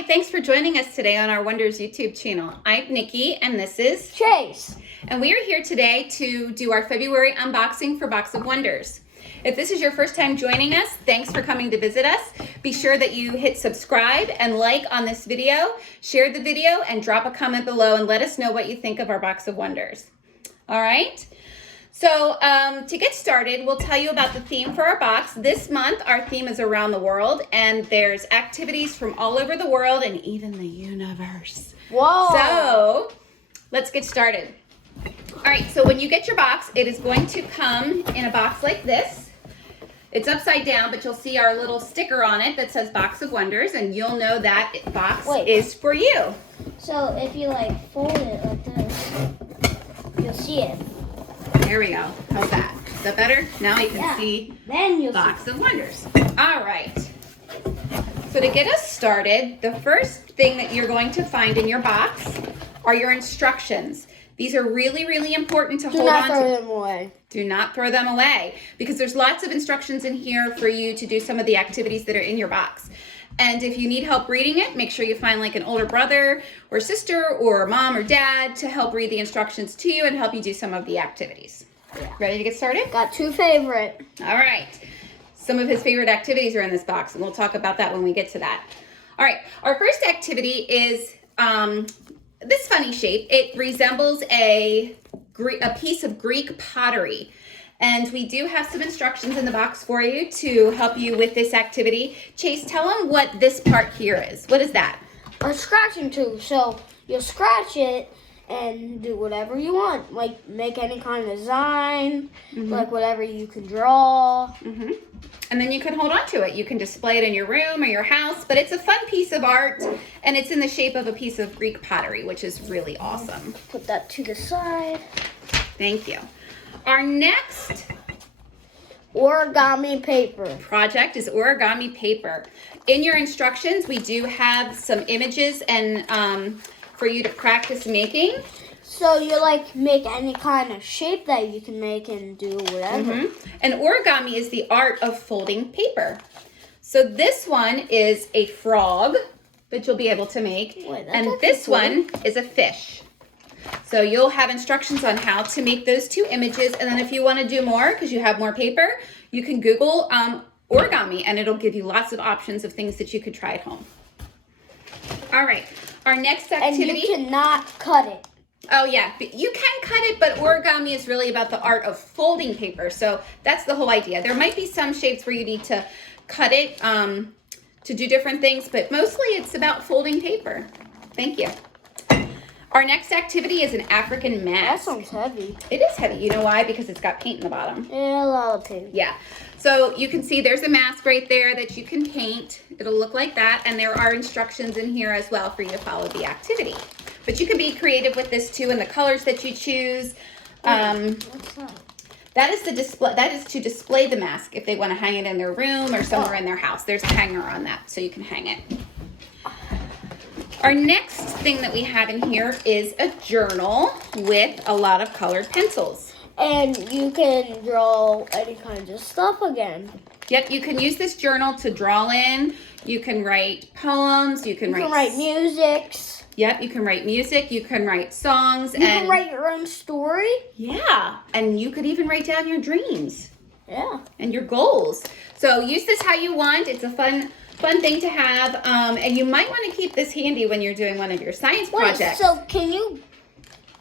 Hi, thanks for joining us today on our Wonders YouTube channel. I'm Nikki and this is Chase. And we are here today to do our February unboxing for Box of Wonders. If this is your first time joining us, thanks for coming to visit us. Be sure that you hit subscribe and like on this video, share the video, and drop a comment below and let us know what you think of our Box of Wonders. All right? So to get started, we'll tell you about the theme for our box. This month, our theme is around the world, and there's activities from all over the world and even the universe. Whoa! So let's get started. All right, so when you get your box, it is going to come in a box like this. It's upside down, but you'll see our little sticker on it that says Box of Wonders, and you'll know that box is for you. So if you fold it like this, you'll see it. There we go. How's that? Is that better? Now you can see then you'll Box of Wonders. All right. So to get us started, the first thing that you're going to find in your box are your instructions. These are really, really important to hold on to. Do not throw them away. Do not throw them away because there's lots of instructions in here for you to do some of the activities that are in your box. And if you need help reading it, make sure you find like an older brother or sister or mom or dad to help read the instructions to you and help you do some of the activities. Yeah. Ready to get started? Got two favorite. All right. Some of his favorite activities are in this box, and we'll talk about that when we get to that. All right. Our first activity is this funny shape. It resembles a piece of Greek pottery. And we do have some instructions in the box for you to help you with this activity. Chase, tell them what this part here is. What is that? A scratching tool. So you'll scratch it and do whatever you want. Like make any kind of design, like whatever you can draw. And then you can hold on to it. You can display it in your room or your house, but it's a fun piece of art and it's in the shape of a piece of Greek pottery, which is really awesome. Put that to the side. Thank you. Our next origami paper project is origami paper. In your instructions, we do have some images and for you to practice making. So you make any kind of shape that you can make and do whatever. And origami is the art of folding paper. So this one is a frog that you'll be able to make. And this one is a fish. So you'll have instructions on how to make those two images. And then if you want to do more, because you have more paper, you can Google origami and it'll give you lots of options of things that you could try at home. All right, our next activity. And you cannot cut it. Oh yeah, you can cut it, but origami is really about the art of folding paper. So that's the whole idea. There might be some shapes where you need to cut it to do different things, but mostly it's about folding paper. Thank you. Our next activity is an African mask. That sounds heavy. It is heavy. You know why? Because it's got paint in the bottom. Yeah, a lot of paint. Yeah. So you can see there's a mask right there that you can paint. It'll look like that. And there are instructions in here as well for you to follow the activity. But you can be creative with this too and the colors that you choose. What's that? That is to display the mask if they want to hang it in their room or somewhere in their house. There's a hanger on that so you can hang it. Our next thing that we have in here is a journal with a lot of colored pencils. And you can draw any kinds of stuff again. Yep, you can use this journal to draw in. You can write poems. You can write music. Yep, you can write music. You can write songs. You can write your own story. Yeah, and you could even write down your dreams. Yeah. And your goals. So use this how you want. It's a fun thing to have, and you might want to keep this handy when you're doing one of your science projects. So can you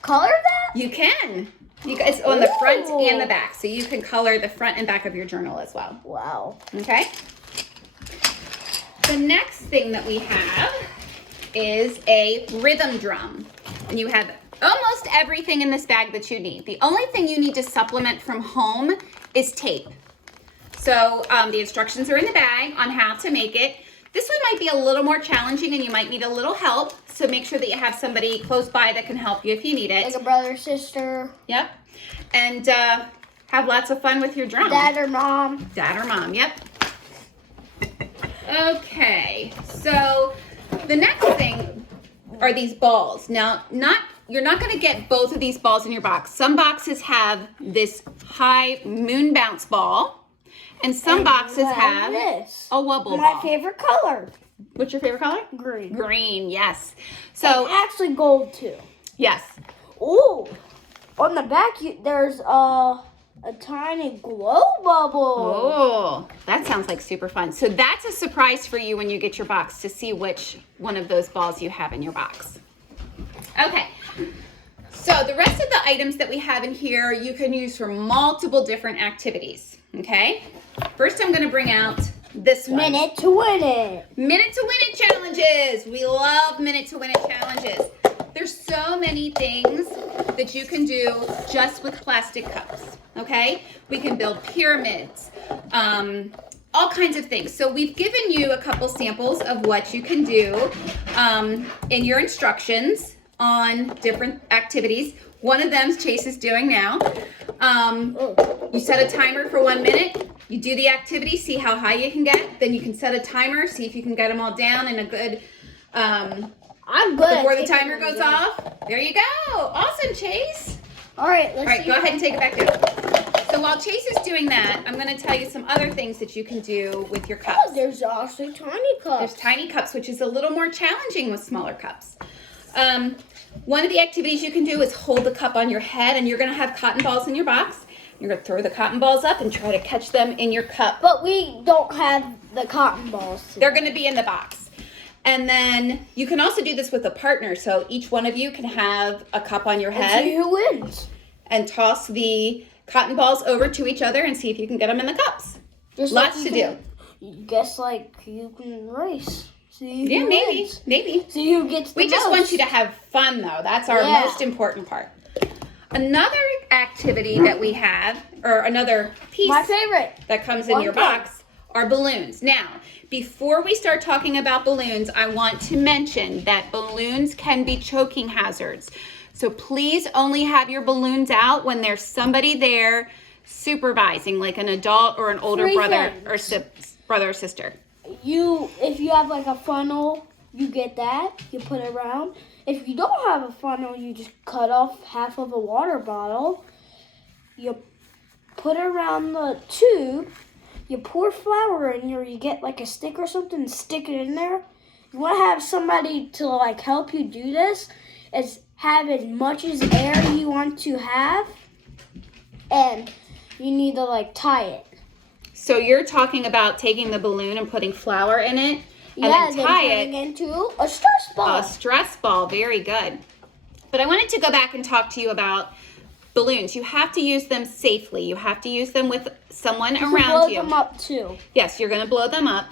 color that? You can. It's on the front and the back, so you can color the front and back of your journal as well. Wow. Okay. The next thing that we have is a rhythm drum, and you have almost everything in this bag that you need. The only thing you need to supplement from home is tape. So the instructions are in the bag on how to make it. This one might be a little more challenging and you might need a little help. So make sure that you have somebody close by that can help you if you need it. Like a brother, sister. Yep. And have lots of fun with your drum. Dad or mom. Dad or mom, yep. Okay, so the next thing are these balls. Now, you're not going to get both of these balls in your box. Some boxes have this high moon bounce ball. And some boxes have a wobble ball. My favorite color. What's your favorite color? Green. Green, yes. So, Actually gold too. yes. Ooh, on the back there's a tiny glow bubble. Oh, that sounds like super fun. So that's a surprise for you when you get your box to see which one of those balls you have in your box. Okay, so the rest of the items that we have in here you can use for multiple different activities, okay? First I'm gonna bring out this one. Minute to win it. Minute to win it challenges. We love minute to win it challenges. There's so many things that you can do just with plastic cups, okay? We can build pyramids, all kinds of things. So we've given you a couple samples of what you can do in your instructions on different activities. One of them Chase is doing now. You set a timer for 1 minute. You do the activity, see how high you can get. Then you can set a timer, see if you can get them all down in a good... I'm good. Before the timer goes off. There you go. Awesome, Chase. All right, All right, go ahead and take it back down. So while Chase is doing that, I'm going to tell you some other things that you can do with your cups. Oh, there's also tiny cups. There's tiny cups, which is a little more challenging with smaller cups. One of the activities you can do is hold the cup on your head, and you're going to have cotton balls in your box. You're going to throw the cotton balls up and try to catch them in your cup. But we don't have the cotton balls today. They're going to be in the box. And then you can also do this with a partner. So each one of you can have a cup on your head. And see who wins. And toss the cotton balls over to each other and see if you can get them in the cups. Just Lots like to do. Guess like you can race. See who Yeah, maybe, wins. maybe. See who gets the We just most. want you to have fun, though. That's our Yeah. most important part. Another activity that we have, or another piece My favorite. that comes in your box, are balloons. Now, before we start talking about balloons, I want to mention that balloons can be choking hazards. So please only have your balloons out when there's somebody there supervising, like an adult or an older brother or sister. If you have like a funnel, you get that. You put it around. If you don't have a funnel, you just cut off half of a water bottle. You put it around the tube. You pour flour in here, you get like a stick or something, and stick it in there. You want to have somebody to like help you do this, is have as much as air you want to have, and you need to like tie it. So you're talking about taking the balloon and putting flour in it, and Yeah, then tie turning it into a stress ball. a stress ball. Very good. But I wanted to go back and talk to you about balloons. You have to use them safely. You have to use them with someone You around blow you. them up too. Yes, you're going to blow them up.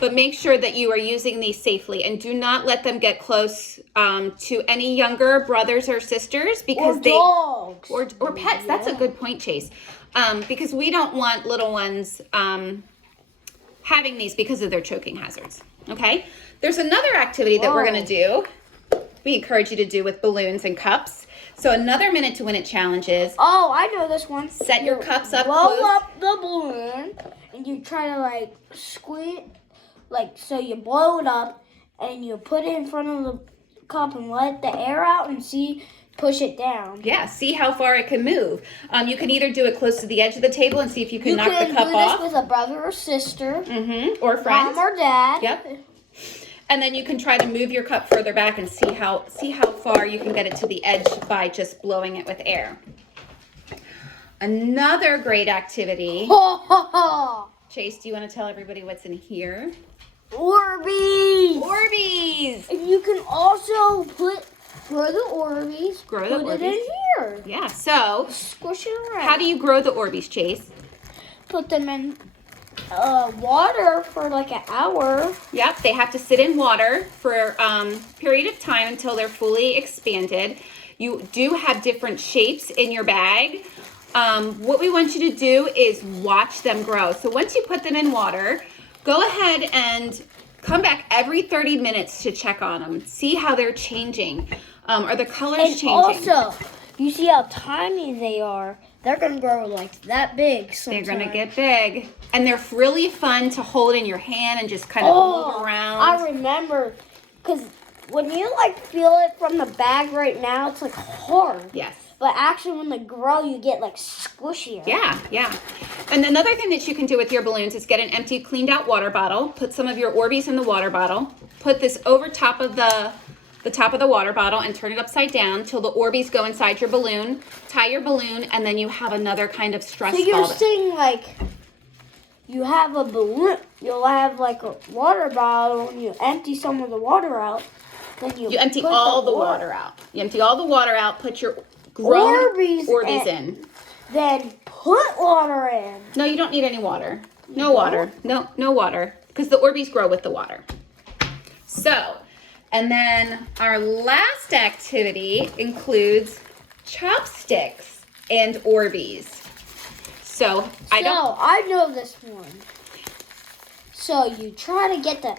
But make sure that you are using these safely, and do not let them get close to any younger brothers or sisters, because Or dogs. or pets. That's a good point, Chase. Because we don't want little ones having these because of their choking hazards. Okay? There's another activity that we're going to do. We encourage you to do with balloons and cups. So another minute to win it challenge is Oh, I know this one. set your cups up Blow close. up the balloon, and you try to like squeeze, like so you blow it up, and you put it in front of the cup and let the air out and push it down. Yeah, see how far it can move. You can either do it close to the edge of the table and see if you can knock the cup do off. this with a brother or sister, Or friends. mom or dad. Yep. And then you can try to move your cup further back and see how far you can get it to the edge by just blowing it with air. Another great activity. Chase, do you want to tell everybody what's in here? Orbeez. Orbeez! And you can also grow the Orbeez. Grow the Put it Orbeez. in here. Yeah, so Squish it around. how do you grow the Orbeez, Chase? Put them in water for like an hour. Yep, they have to sit in water for a period of time until they're fully expanded. You do have different shapes in your bag. What we want you to do is watch them grow. So once you put them in water, go ahead and come back every 30 minutes to check on them. See how they're changing. Are the colors And changing? also, you see how tiny they are. They're going to grow like that big sometime. They're going to get big. And they're really fun to hold in your hand and just kind of move around. I remember, because when you like feel it from the bag right now, it's like hard. Yes. But actually, when they grow, you get like squishier. Yeah, yeah. And another thing that you can do with your balloons is get an empty, cleaned out water bottle. Put some of your Orbeez in the water bottle. Put this over top of the top of the water bottle and turn it upside down till the Orbeez go inside your balloon. Tie your balloon, and then you have another kind of stress ball. So you're saying like you have a balloon, you'll have like a water bottle, and you empty some of the water out. Then you empty all the water out. You empty all the water out. Put your grown Orbeez in. Then put water in. No, you don't need any water. No water. No water. Because the Orbeez grow with the water. So, and then our last activity includes chopsticks and Orbeez. So I know this one. So you try to get the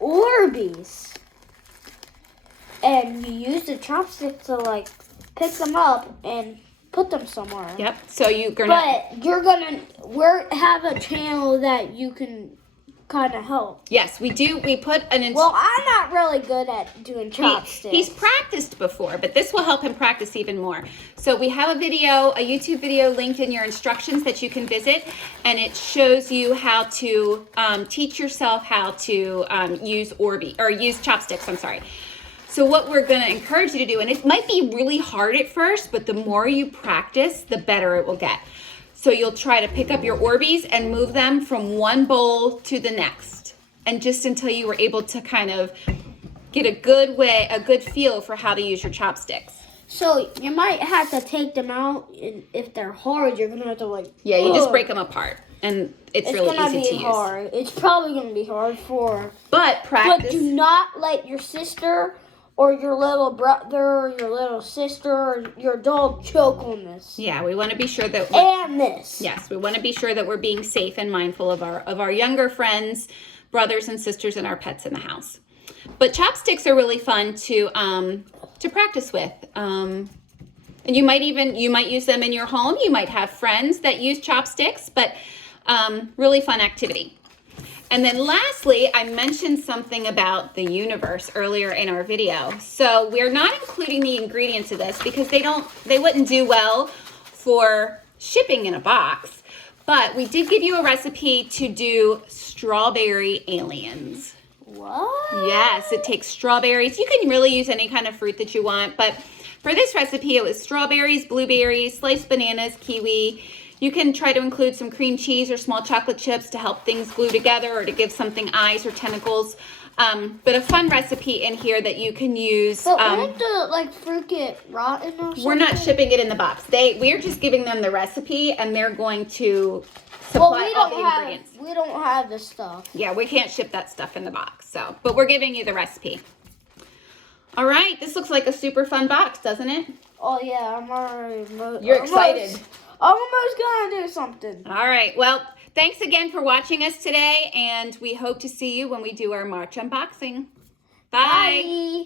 Orbeez, and you use the chopstick to like pick them up and put them somewhere. Yep. So we have a channel that you can kind of help. Yes, we do. We put an. Well, I'm not really good at doing chopsticks. He's practiced before, but this will help him practice even more. So we have a YouTube video linked in your instructions that you can visit, and it shows you how to teach yourself how to use use chopsticks. I'm sorry. So what we're going to encourage you to do, and it might be really hard at first, but the more you practice, the better it will get. So you'll try to pick up your Orbeez and move them from one bowl to the next. And just until you were able to kind of get a good feel for how to use your chopsticks. So you might have to take them out, and if they're hard, you're going to have to like... Yeah, you just break them apart. And it's really easy to use. Hard. It's probably going to be hard for... But practice... But do not let your sister or your little brother or your little sister or your dog choke on this. Yeah, we want to be sure that... And this. Yes, we want to be sure that we're being safe and mindful of our younger friends, brothers and sisters, and our pets in the house. But chopsticks are really fun to practice with. And you might use them in your home. You might have friends that use chopsticks, but really fun activity. And then lastly, I mentioned something about the universe earlier in our video. So we're not including the ingredients of this because they wouldn't do well for shipping in a box. But we did give you a recipe to do strawberry aliens. What? Yes, it takes strawberries. You can really use any kind of fruit that you want, but for this recipe, it was strawberries, blueberries, sliced bananas, kiwi. You can try to include some cream cheese or small chocolate chips to help things glue together or to give something eyes or tentacles. But a fun recipe in here that you can use. But wouldn't the fruit get rotten or something? We're not shipping it in the box. We're just giving them the recipe, and they're going to supply all the ingredients. We don't have the stuff. Yeah, we can't ship that stuff in the box. But we're giving you the recipe. All right, this looks like a super fun box, doesn't it? Oh yeah, I'm already. You're excited. Almost gonna do something. All right. Well, thanks again for watching us today, and we hope to see you when we do our March unboxing. Bye. Bye.